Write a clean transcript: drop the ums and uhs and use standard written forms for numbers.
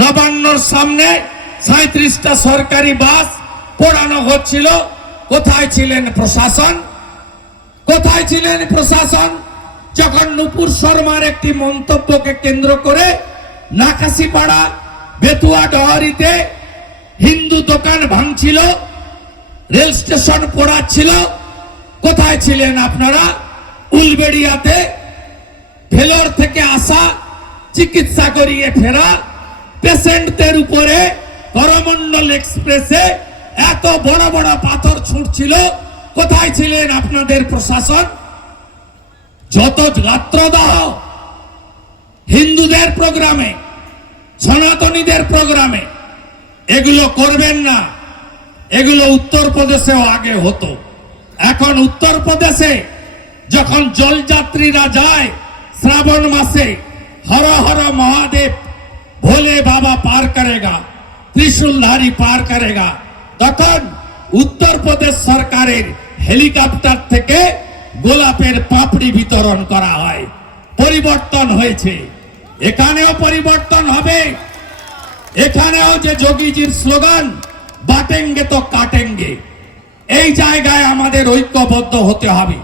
নবান্নর সামনে 37টা সরকারি বাস পোড়ানো হচ্ছিল। কোথায় ছিলেন প্রশাসন? কোথায় ছিলেন প্রশাসন যখন নুপুর শর্মার একটি মন্তব্যকে কেন্দ্র করে নাকাশিপাড়া বেতুয়া ডহরিতে হিন্দু দোকান ভাঙছিল, রেল স্টেশন পোড়াচ্ছিল? কোথায় ছিলেন আপনারা? উলবেড়িয়াতে ভেলোর থেকে আসা চিকিৎসা করিয়ে ফেরা পেশেন্টদের উপরে করমণ্ডল এক্সপ্রেসে এত বড় বড় পাথর ছুটছিল। কোথায় ছিলেন আপনাদের প্রশাসন? যত রাত্রদাহ হিন্দুদের প্রোগ্রামে, সনাতনীদের প্রোগ্রামে, এগুলো করবেন না। এগুলো উত্তরপ্রদেশেও আগে হতো। এখন উত্তরপ্রদেশে যখন জলযাত্রীরা যায় শ্রাবণ মাসে, হর হর মহাদেব ভোলে বাবা পার করেগা, ত্রিশূলধারী পার করেগা, তখন উত্তরপ্রদেশ সরকারের হেলিকপ্টার থেকে গোলাপের পাপড়ি বিতরণ করা হয়। পরিবর্তন হয়েছে, এখানেও পরিবর্তন হবে। এখানেও যে যোগীজির স্লোগান বাটেঙ্গে তো কাটেঙ্গে, এই জায়গায় আমাদের ঐক্যবদ্ধ হতে হবে।